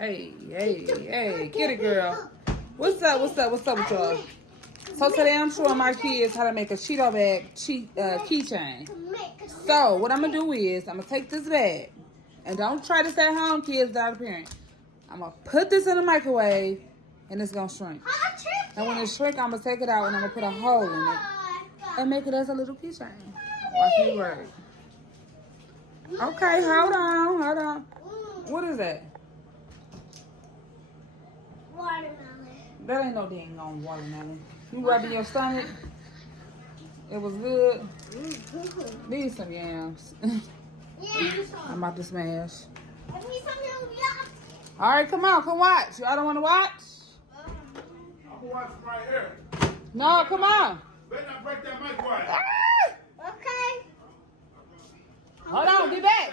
Hey, get it, girl. What's up with y'all? So today I'm showing my kids how to make a Cheeto bag keychain. So what I'm gonna do is I'm gonna take this bag, and don't try this at home, kids, without a parent. I'm gonna put this in the microwave, and it's gonna shrink. And when it shrink, I'm gonna take it out and I'm gonna put a hole in it and make it as a little keychain. Watch me work. Okay, hold on. What is that? Watermelon. That ain't no dang on watermelon. You rubbing your stomach? It was good. Need some yams. I'm about to smash. All right, come on, come watch. Y'all don't want to watch? I'm watching right here. No, come on. Better not break that microwave. Okay. Hold on, be back.